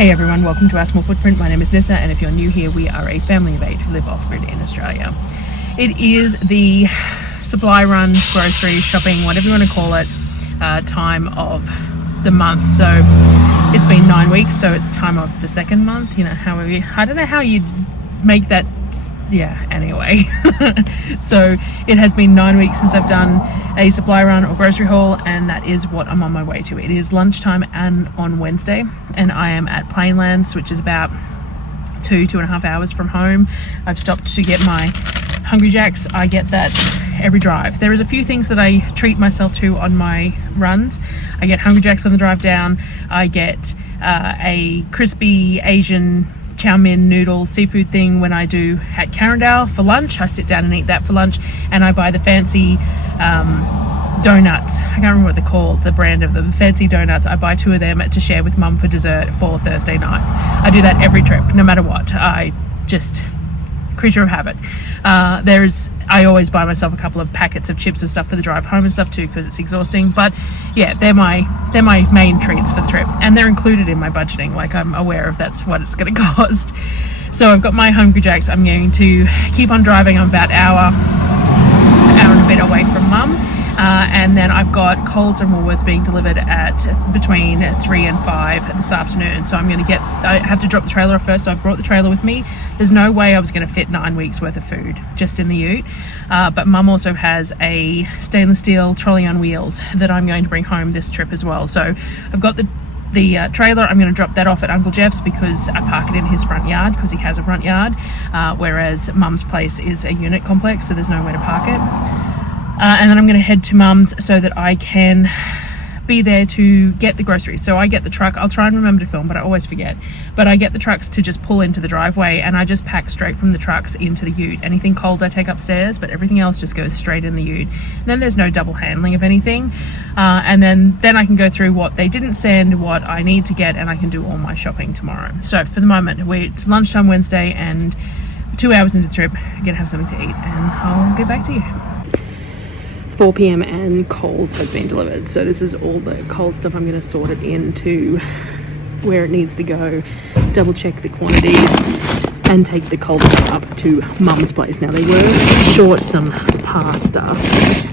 Hey everyone, welcome to Our Small Footprint. My name is Nyssa, and if you're new here, we are a family of 8 who live off-grid in Australia. It is the supply run, grocery shopping, whatever you want to call it, time of the month. So it's been 9 weeks, so it's time of the second month. You know, however, I don't know how you make that. Yeah, anyway. So it has been 9 weeks since I've done a supply run or grocery haul, and that is what I'm on my way to. It is lunchtime and on Wednesday, and I am at Plainlands, which is about 2.5 hours from home. I've stopped to get my Hungry Jacks. I get that every drive. There is a few things that I treat myself to on my runs. I get Hungry Jacks on the drive down. I get a crispy Asian chow mein noodle seafood thing when I do at Carindale for lunch. I sit down and eat that for lunch, and I buy the fancy donuts. I can't remember what they're called, the brand of them, fancy donuts. I buy 2 of them to share with mum for dessert for Thursday nights. I do that every trip, no matter what. I just, creature of habit. I always buy myself a couple of packets of chips and stuff for the drive home and stuff too, because it's exhausting. But yeah, they're my main treats for the trip, and they're included in my budgeting. Like, I'm aware of that's what it's going to cost. So I've got my Hungry Jacks. I'm going to keep on driving. I'm about an hour and a bit away from mum. And then I've got Coles and Woolworths being delivered at between 3 and 5 this afternoon. So I have to drop the trailer off first. So I've brought the trailer with me. There's no way I was going to fit 9 weeks worth of food just in the ute. But mum also has a stainless steel trolley on wheels that I'm going to bring home this trip as well. So I've got the trailer. I'm going to drop that off at Uncle Jeff's because I park it in his front yard because he has a front yard, whereas mum's place is a unit complex, so there's nowhere to park it. And then I'm going to head to mum's so that I can be there to get the groceries. So I get the truck. I'll try and remember to film, but I always forget. But I get the trucks to just pull into the driveway, and I just pack straight from the trucks into the ute. Anything cold I take upstairs, but everything else just goes straight in the ute. And then there's no double handling of anything. And then I can go through what they didn't send, what I need to get, and I can do all my shopping tomorrow. So for the moment, it's lunchtime Wednesday and 2 hours into the trip. I'm going to have something to eat, and I'll get back to you. 4 p.m. and Coles has been delivered. So this is all the Coles stuff. I'm going to sort it into where it needs to go, double check the quantities, and take the Coles stuff up to mum's place. Now, they were short some pasta,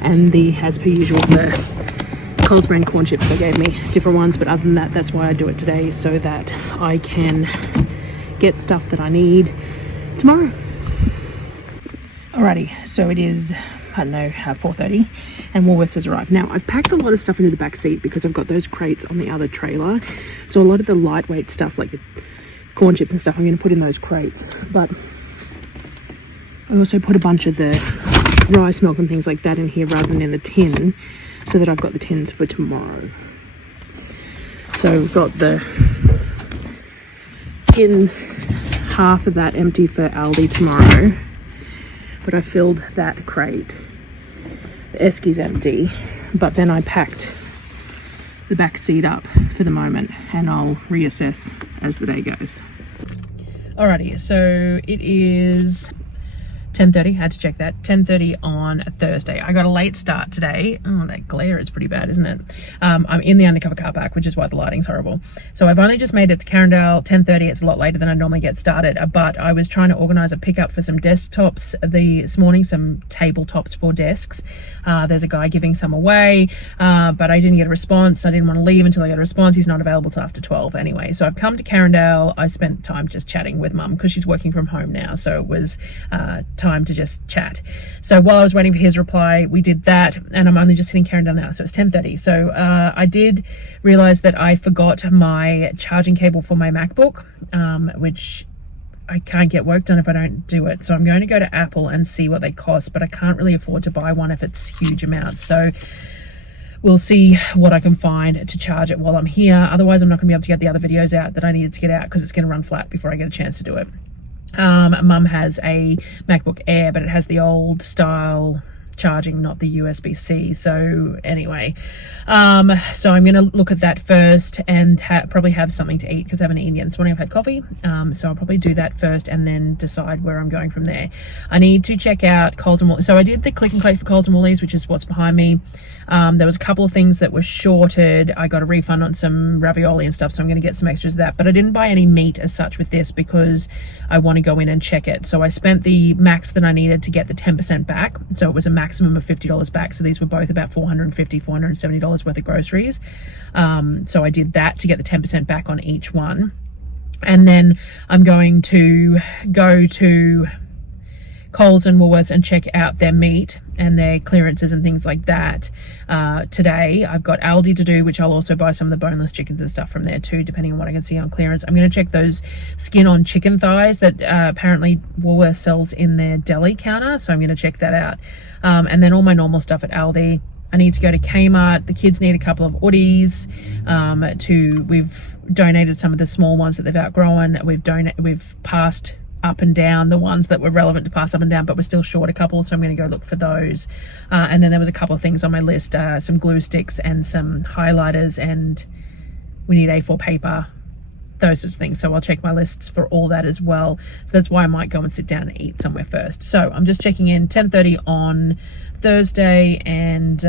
and as per usual, the Coles brand corn chips, they gave me different ones, but other than that, that's why I do it today, so that I can get stuff that I need tomorrow. Alrighty, so it is, I don't know, 4:30, and Woolworths has arrived. Now, I've packed a lot of stuff into the back seat because I've got those crates on the other trailer. So a lot of the lightweight stuff, like the corn chips and stuff, I'm going to put in those crates. But I also put a bunch of the rice milk and things like that in here rather than in the tin, so that I've got the tins for tomorrow. So we've got the tin, half of that empty for Aldi tomorrow. But I filled that crate. The Esky's empty, but then I packed the back seat up for the moment, and I'll reassess as the day goes. Alrighty, so it is 10:30, had to check that, 10:30 on Thursday. I got a late start today. Oh, that glare is pretty bad, isn't it? I'm in the undercover car park, which is why the lighting's horrible. So I've only just made it to Carindale, 10:30. It's a lot later than I normally get started, but I was trying to organise a pickup for some desktops this morning, some tabletops for desks. There's a guy giving some away, but I didn't get a response. I didn't want to leave until I got a response. He's not available till after 12 anyway. So I've come to Carindale. I spent time just chatting with mum because she's working from home now, so it was time to just chat. So while I was waiting for his reply, we did that, and I'm only just hitting Carindale now, so it's 10:30. So I did realise that I forgot my charging cable for my MacBook, which I can't get work done if I don't do it. So I'm going to go to Apple and see what they cost, but I can't really afford to buy one if it's huge amounts. So we'll see what I can find to charge it while I'm here. Otherwise, I'm not going to be able to get the other videos out that I needed to get out because it's going to run flat before I get a chance to do it. Mum has a MacBook Air, but it has the old style charging, not the USB-C. So anyway, so I'm going to look at that first and probably have something to eat because I haven't eaten yet this morning. I've had coffee, so I'll probably do that first and then decide where I'm going from there. I need to check out Coles and Woolies. So I did the click and collect for Coles and Woolies, which is what's behind me. There was a couple of things that were shorted. I got a refund on some ravioli and stuff, so I'm going to get some extras of that. But I didn't buy any meat as such with this because I want to go in and check it. So I spent the max that I needed to get the 10% back. So it was a maximum of $50 back. So these were both about $450, $470 worth of groceries. So I did that to get the 10% back on each one. And then I'm going to go to Coles and Woolworths and check out their meat and their clearances and things like that today. I've got Aldi to do, which I'll also buy some of the boneless chickens and stuff from there too, depending on what I can see on clearance. I'm going to check those skin on chicken thighs that apparently Woolworths sells in their deli counter, so I'm going to check that out. And then all my normal stuff at Aldi. I need to go to Kmart. The kids need a couple of Oodies. We've donated some of the small ones that they've outgrown. We've passed up and down the ones that were relevant to pass up and down, but we're still short a couple, so I'm going to go look for those. And then there was a couple of things on my list, some glue sticks and some highlighters, and we need A4 paper, those sorts of things. So I'll check my lists for all that as well. So that's why I might go and sit down and eat somewhere first. So I'm just checking in 10:30 on Thursday, and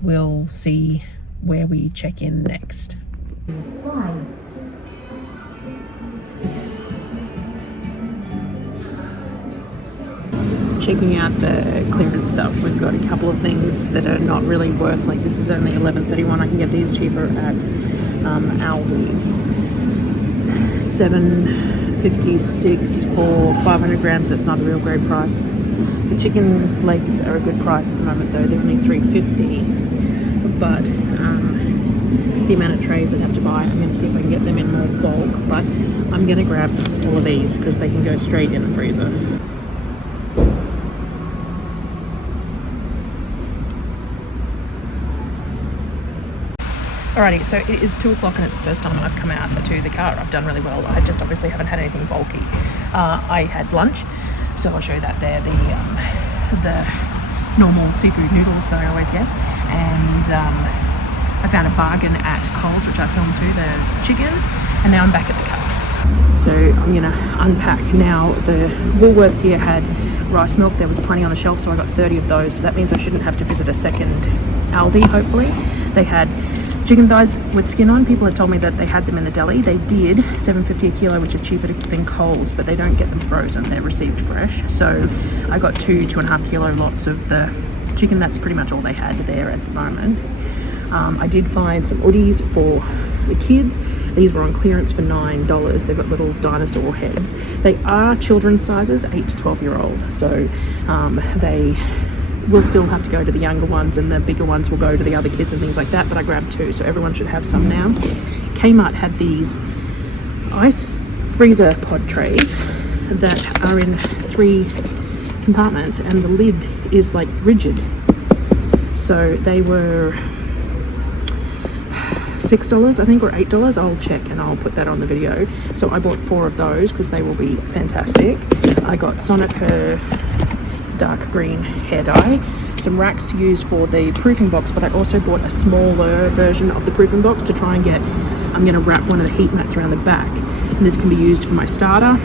we'll see where we check in next. Checking out the clearance stuff. We've got a couple of things that are not really worth, like this is only $11.31. I can get these cheaper at Aldi. $7.56 for 500 grams. That's not a real great price. The chicken legs are a good price at the moment though. They're only $3.50. But the amount of trays I'd have to buy, I'm going to see if I can get them in more bulk. But I'm going to grab all of these because they can go straight in the freezer. Alrighty, so it is 2 o'clock and it's the first time I've come out to the car. I've done really well. I just obviously haven't had anything bulky. I had lunch, so I'll show you that there. The normal seafood noodles that I always get, and I found a bargain at Coles, which I filmed too, the chickens, and now I'm back at the car. So I'm gonna unpack now. The Woolworths here had rice milk. There was plenty on the shelf, so I got 30 of those. So that means I shouldn't have to visit a second Aldi, hopefully. They had chicken thighs with skin on. People had told me that they had them in the deli. They did, $7.50 a kilo, which is cheaper than Coles, but they don't get them frozen. They're received fresh. So I got 2.5 kilo lots of the chicken. That's pretty much all they had there at the moment. I did find some Oodies for the kids. These were on clearance for $9. They've got little dinosaur heads. They are children's sizes, 8 to 12-year-old. So they will still have to go to the younger ones, and the bigger ones will go to the other kids and things like that, but I grabbed 2, so everyone should have some now. Kmart had these ice freezer pod trays that are in 3 compartments, and the lid is like rigid. So they were $6 I think, or $8. I'll check and I'll put that on the video. So I bought 4 of those because they will be fantastic. I got Sonnet her dark green hair dye, some racks to use for the proofing box, but I also bought a smaller version of the proofing box to try and get, I'm going to wrap one of the heat mats around the back, and this can be used for my starter.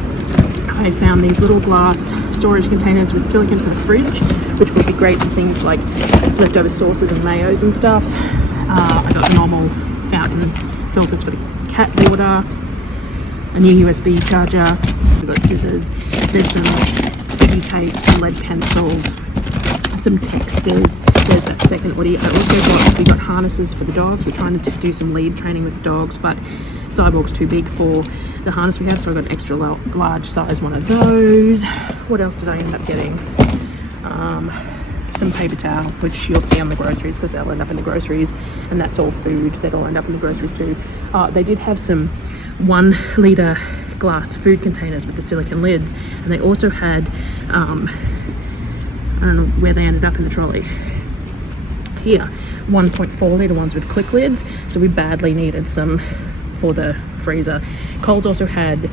I found these little glass storage containers with silicone for the fridge, which would be great for things like leftover sauces and mayos and stuff. I got normal fountain filters for the cat water, a new USB charger, I've got scissors, there's some sticky tape, some lead pencils, some texters. There's that second Woody. We got harnesses for the dogs. We're trying to do some lead training with the dogs, but Cyborg's too big for the harness we have, so I got an extra large size one of those. What else did I end up getting? Some paper towel, which you'll see on the groceries because they'll end up in the groceries, and that's all food that'll end up in the groceries too. They did have some 1 litre glass food containers with the silicone lids, and they also had I don't know where they ended up in the trolley here, 1.4 litre ones with click lids, so we badly needed some for the freezer. Coles also had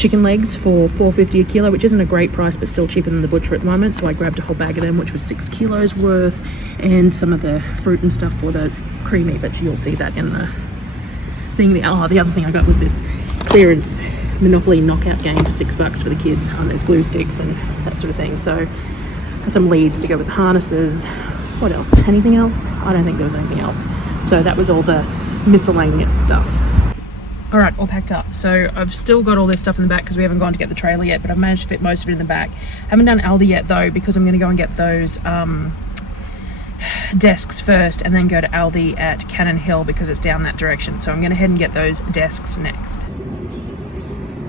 chicken legs for $4.50 a kilo, which isn't a great price, but still cheaper than the butcher at the moment. So I grabbed a whole bag of them, which was 6 kilos worth, and some of the fruit and stuff for the creamy, but you'll see that in the thing. The other thing I got was this clearance Monopoly knockout game for $6 for the kids. There's glue sticks and that sort of thing. So some leads to go with the harnesses. What else? Anything else? I don't think there was anything else. So that was all the miscellaneous stuff. All right, all packed up. So I've still got all this stuff in the back because we haven't gone to get the trailer yet, but I've managed to fit most of it in the back. Haven't done Aldi yet though, because I'm going to go and get those desks first and then go to Aldi at Cannon Hill because it's down that direction. So I'm going to head and get those desks next.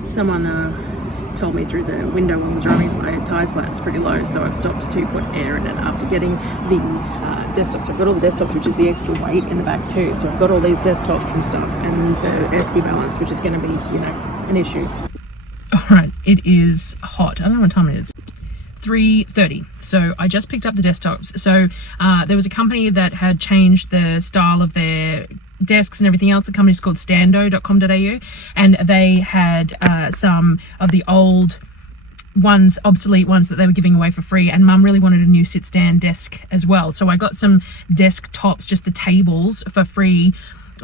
Someone told me through the window one was running, my tyres flat's pretty low, so I've stopped to put air in it after getting the desktops. So I've got all the desktops, which is the extra weight in the back too. So I've got all these desktops and stuff, and the esky balance, which is going to be, you know, an issue. All right, it is hot. I don't know what time it is. 3:30. So I just picked up the desktops. So there was a company that had changed the style of their desks and everything else. The company's called stando.com.au, and they had some of the old ones, obsolete ones that they were giving away for free, and Mum really wanted a new sit stand desk as well. So I got some desktops, just the tables, for free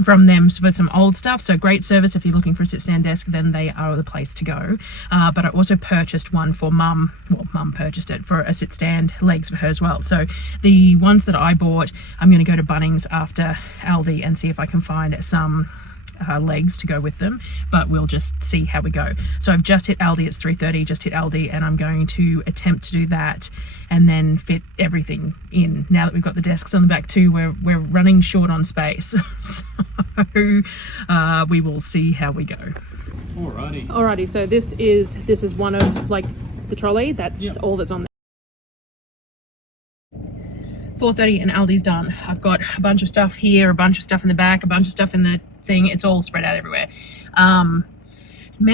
from them for some old stuff. So great service. If you're looking for a sit stand desk, then they are the place to go. But I also purchased one for Mum. Well, Mum purchased it for a sit stand legs for her as well. So the ones that I bought, I'm going to go to Bunnings after Aldi and see if I can find some legs to go with them, but we'll just see how we go. So I've just hit Aldi. It's 3:30, just hit Aldi, and I'm going to attempt to do that and then fit everything in. Now that we've got the desks on the back too, we're running short on space. So we will see how we go. Alrighty, so this is one of, like, the trolley. That's all that's on there. 4:30 and Aldi's done. I've got a bunch of stuff here, a bunch of stuff in the back, a bunch of stuff in the thing. It's all spread out everywhere. Man,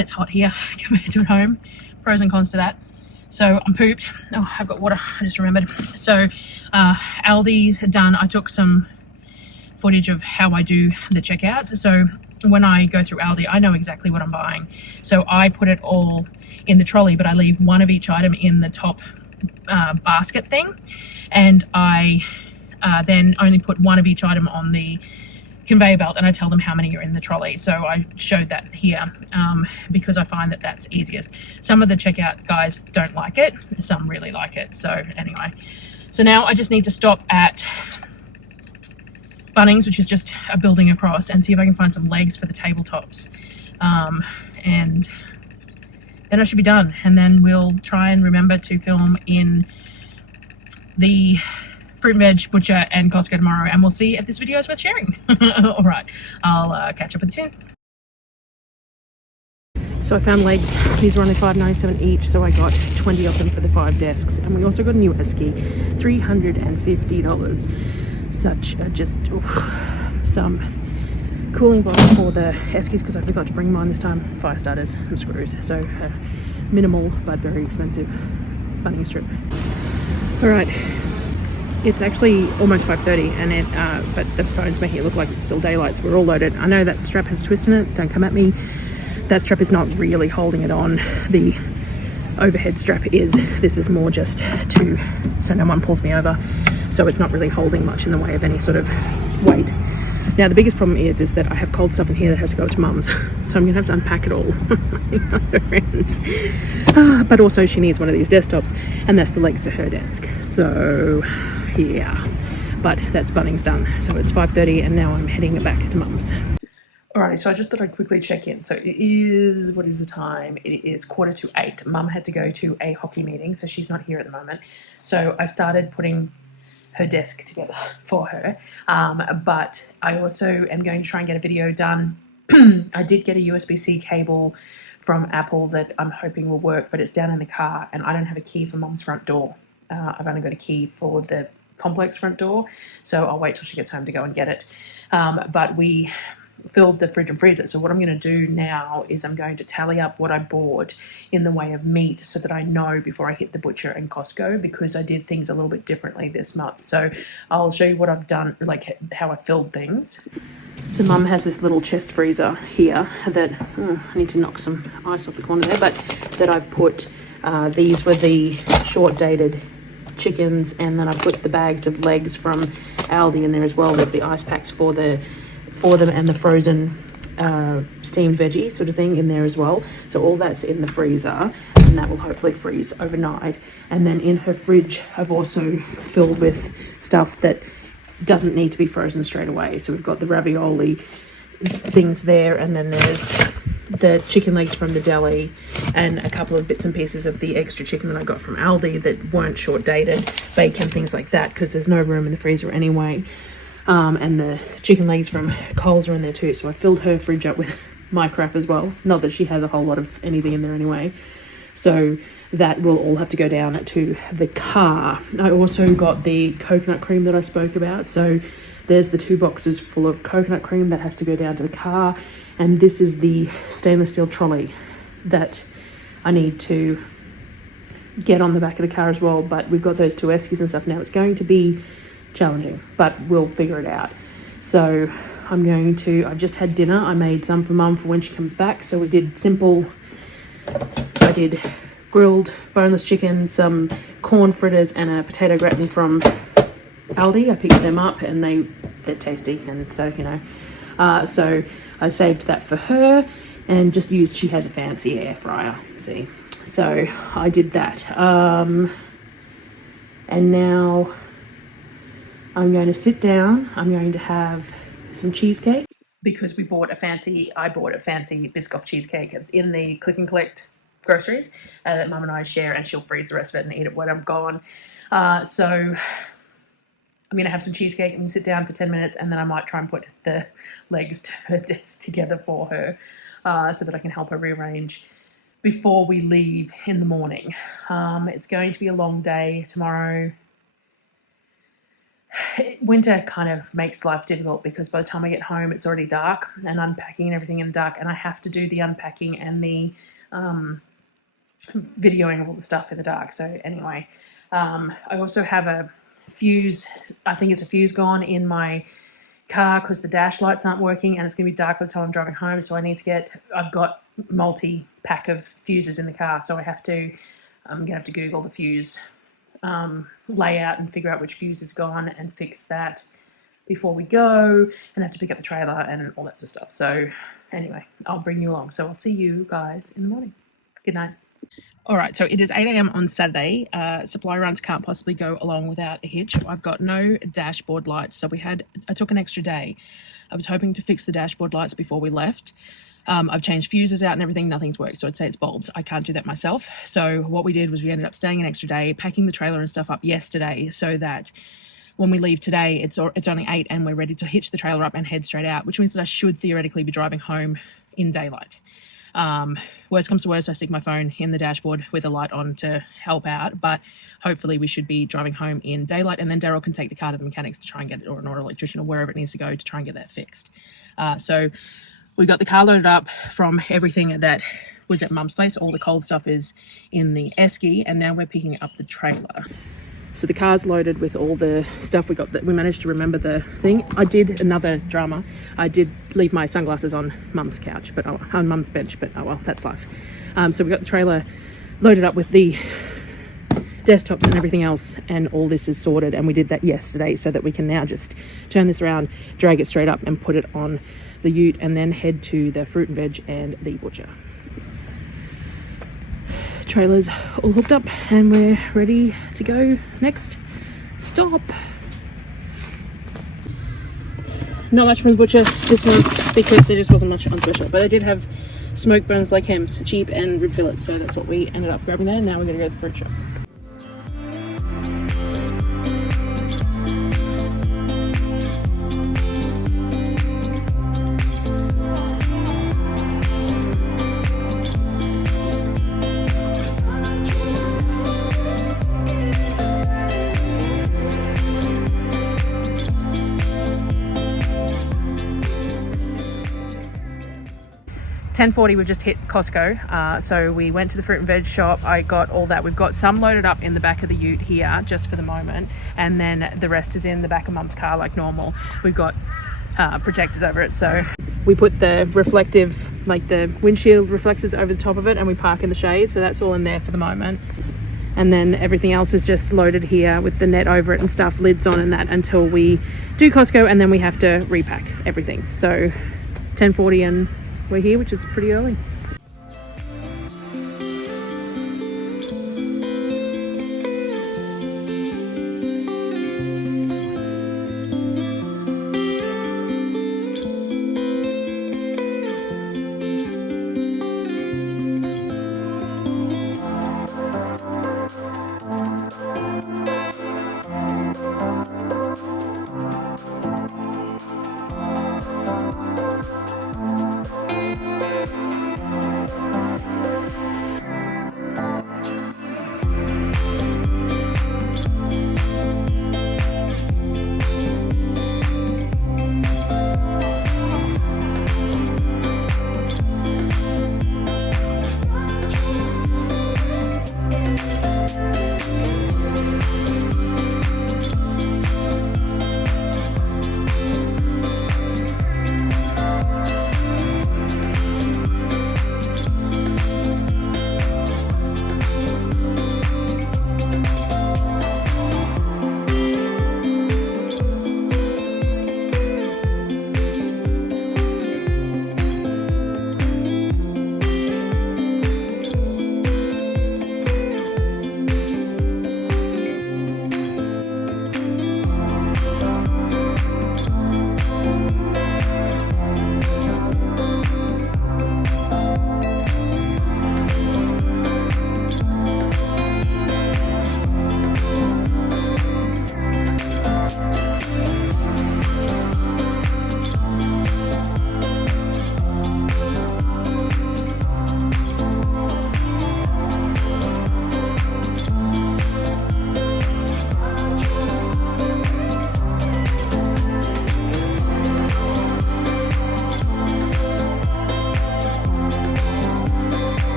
it's hot here compared to at home. Pros and cons to that. So I'm pooped. Oh, I've got water, I just remembered. So Aldi's done. I took some footage of how I do the checkouts. So when I go through Aldi, I know exactly what I'm buying. So I put it all in the trolley, but I leave one of each item in the top basket thing, and I then only put one of each item on the conveyor belt, and I tell them how many are in the trolley. So I showed that here because I find that that's easiest. Some of the checkout guys don't like it, some really like it. So anyway, so now I just need to stop at Bunnings, which is just a building across, and see if I can find some legs for the tabletops, and then I should be done. And then we'll try and remember to film in the fruit and veg butcher and Costco tomorrow, and we'll see if this video is worth sharing. All right, I'll catch up with you soon. So I found legs. These are only $5.97 each, so I got 20 of them for the 5 desks. And we also got a new esky, $350. Such a just some cooling box for the eskies, because I forgot to bring mine this time. Fire starters and screws. So minimal but very expensive Bunnings trip. All right. It's actually almost 5:30, and but the phone's making it look like it's still daylight, so we're all loaded. I know that strap has a twist in it, don't come at me. That strap is not really holding it on. The overhead strap is. This is more just so no one pulls me over. So it's not really holding much in the way of any sort of weight. Now the biggest problem is that I have cold stuff in here that has to go to Mum's, so I'm gonna have to unpack it all. But also she needs one of these desktops, and that's the legs to her desk. So yeah, but that's Bunnings done. So it's 5:30, and now I'm heading back to Mum's. Alrighty, so I just thought I'd quickly check in. So it is, what is the time? It is 7:45. Mum had to go to a hockey meeting, so she's not here at the moment. So I started putting her desk together for her, but I also am going to try and get a video done. I did get a USB-C cable from Apple that I'm hoping will work, but it's down in the car, and I don't have a key for Mum's front door. I've only got a key for the complex front door, so I'll wait till she gets home to go and get it. But we filled the fridge and freezer. So what I'm going to do now is I'm going to tally up what I bought in the way of meat so that I know before I hit the butcher and Costco, because I did things a little bit differently this month. So I'll show you what I've done, like how I filled things. So Mum has this little chest freezer here that, I need to knock some ice off the corner there, but that I've put, these were the short dated chickens, and then I put the bags of legs from Aldi in there as well. There's the ice packs for them, and the frozen steamed veggie sort of thing in there as well. So all that's in the freezer, and that will hopefully freeze overnight. And then in her fridge I've also filled with stuff that doesn't need to be frozen straight away. So we've got the ravioli things there, and then there's the chicken legs from the deli, and a couple of bits and pieces of the extra chicken that I got from Aldi that weren't short dated, bacon, things like that, because there's no room in the freezer anyway. And the chicken legs from Coles are in there too. So I filled her fridge up with my crap as well. Not that she has a whole lot of anything in there anyway. So that will all have to go down to the car. I also got the coconut cream that I spoke about. So there's the 2 boxes full of coconut cream that has to go down to the car. And this is the stainless steel trolley that I need to get on the back of the car as well. But we've got those 2 eskies and stuff now. It's going to be challenging, but we'll figure it out. So I've just had dinner. I made some for Mum for when she comes back. So we did simple. I did grilled boneless chicken, some corn fritters, and a potato gratin from Aldi. I picked them up, and they're tasty, and so, you know. So I saved that for her, and just used, she has a fancy air fryer, see. So I did that. And now I'm going to sit down. I'm going to have some cheesecake, because I bought a fancy Biscoff cheesecake in the click and collect groceries that Mum and I share, and she'll freeze the rest of it and eat it when I'm gone. So I'm going to have some cheesecake and sit down for 10 minutes, and then I might try and put the legs to her desk together for her, so that I can help her rearrange before we leave in the morning. It's going to be a long day tomorrow. Winter kind of makes life difficult, because by the time I get home it's already dark, and unpacking and everything in the dark, and I have to do the unpacking and the videoing of all the stuff in the dark. So anyway, I also have a fuse, I think it's a fuse gone in my car, because the dash lights aren't working, and it's going to be dark by the time I'm driving home. So I've got multi-pack of fuses in the car, so I'm going to have to Google the fuse layout and figure out which fuse is gone and fix that before we go, and have to pick up the trailer and all that sort of stuff. So anyway, I'll bring you along. So I'll see you guys in the morning. Good night. All right, so it is 8 a.m. on Saturday. Supply runs can't possibly go along without a hitch. I've got no dashboard lights, so I took an extra day. I was hoping to fix the dashboard lights before we left. I've changed fuses out and everything, nothing's worked, so I'd say it's bulbs. I can't do that myself. So what we did was we ended up staying an extra day, packing the trailer and stuff up yesterday, so that when we leave today, it's only 8 and we're ready to hitch the trailer up and head straight out, which means that I should theoretically be driving home in daylight. Worst comes to worst, I stick my phone in the dashboard with a light on to help out, but hopefully we should be driving home in daylight, and then Darryl can take the car to the mechanics to try and get it, or an auto electrician, or wherever it needs to go to try and get that fixed. So we got the car loaded up from everything that was at Mum's place. All the cold stuff is in the esky, and now we're picking up the trailer. So the car's loaded with all the stuff we got. That we managed to remember the thing. I did another drama. I did leave my sunglasses on Mum's couch, but on Mum's bench, but oh well, that's life. So we got the trailer loaded up with the desktops and everything else, and all this is sorted, and we did that yesterday, so that we can now just turn this around, drag it straight up and put it on the ute, and then head to the fruit and veg and the butcher. Trailer's all hooked up and we're ready to go next stop. Not much from the butcher this month, because there just wasn't much on special, but they did have smoked bones like hams, cheap, and rib fillets, so that's what we ended up grabbing there. Now we're going to go to the fruit shop. 10:40 we've just hit Costco, so we went to the fruit and veg shop. I got all that. We've got some loaded up in the back of the ute here just for the moment, and then the rest is in the back of Mum's car like normal. We've got protectors over it, so we put the reflective, like the windshield reflectors over the top of it, and we park in the shade, so that's all in there for the moment. And then everything else is just loaded here with the net over it and stuff, lids on and that, until we do Costco, and then we have to repack everything. So 10:40 and we're here, which is pretty early.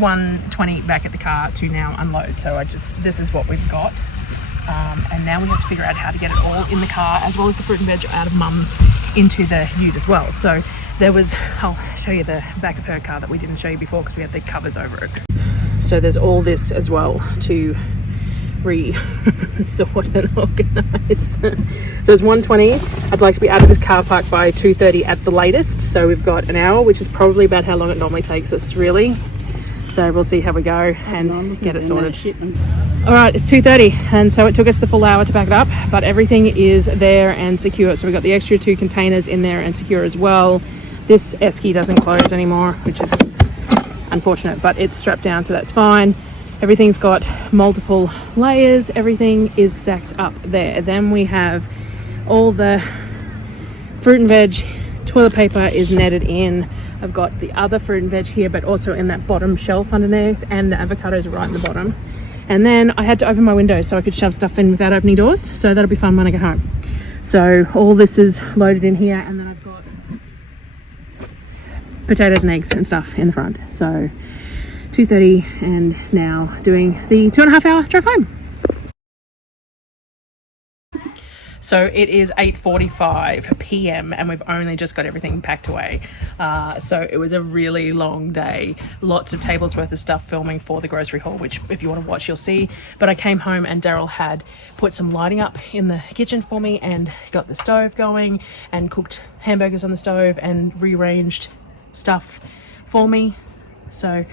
$120 back at the car to now unload. So this is what we've got. And now we have to figure out how to get it all in the car, as well as the fruit and veg out of Mum's into the ute as well. So there was, I'll show you the back of her car that we didn't show you before because we had the covers over it. So there's all this as well to re-sort and organise. So it's 1:20. I'd like to be out of this car park by 2:30 at the latest. So we've got an hour, which is probably about how long it normally takes us, really. So we'll see how we go and get it sorted. All right, it's 2:30, and so it took us the full hour to back it up, but everything is there and secure. So we've got the extra 2 containers in there and secure as well. This esky doesn't close anymore, which is unfortunate, but it's strapped down, so that's fine. Everything's got multiple layers. Everything is stacked up there. Then we have all the fruit and veg. Toilet paper is netted in. I've got the other fruit and veg here, but also in that bottom shelf underneath, and the avocados are right in the bottom. And then I had to open my windows so I could shove stuff in without opening doors, so that'll be fun when I get home. So all this is loaded in here, and then I've got potatoes and eggs and stuff in the front. So 2:30, and now doing the 2.5 hour drive home. So it is 8:45 p.m. and we've only just got everything packed away. So it was a really long day. Lots of tables worth of stuff filming for the grocery haul, which if you want to watch, you'll see. But I came home and Darryl had put some lighting up in the kitchen for me and got the stove going and cooked hamburgers on the stove and rearranged stuff for me. So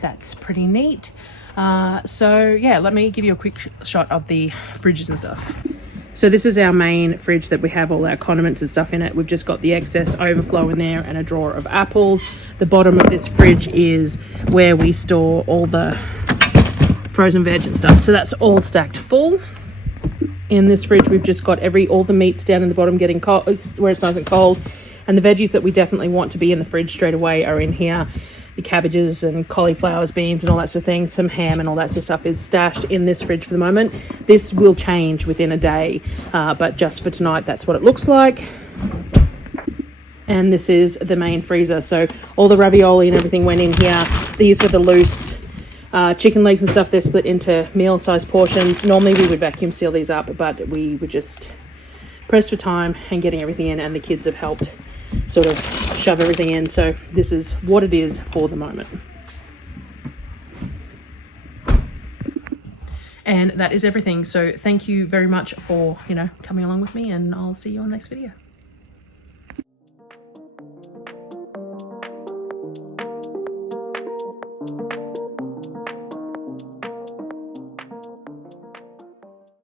that's pretty neat. So yeah, let me give you a quick shot of the fridges and stuff. So this is our main fridge that we have all our condiments and stuff in it. We've just got the excess overflow in there and a drawer of apples. The bottom of this fridge is where we store all the frozen veg and stuff. So that's all stacked full. In this fridge, we've just got all the meats down in the bottom getting cold, where it's nice and cold. And the veggies that we definitely want to be in the fridge straight away are in here. The cabbages and cauliflowers, beans and all that sort of thing, some ham and all that sort of stuff is stashed in this fridge for the moment. This will change within a day, but just for tonight, that's what it looks like. And this is the main freezer. So all the ravioli and everything went in here. These were the loose chicken legs and stuff. They're split into meal-sized portions. Normally we would vacuum seal these up, but we were just pressed for time and getting everything in, and the kids have helped sort of shove everything in. So this is what it is for the moment. And that is everything. So thank you very much for, coming along with me, and I'll see you on the next video.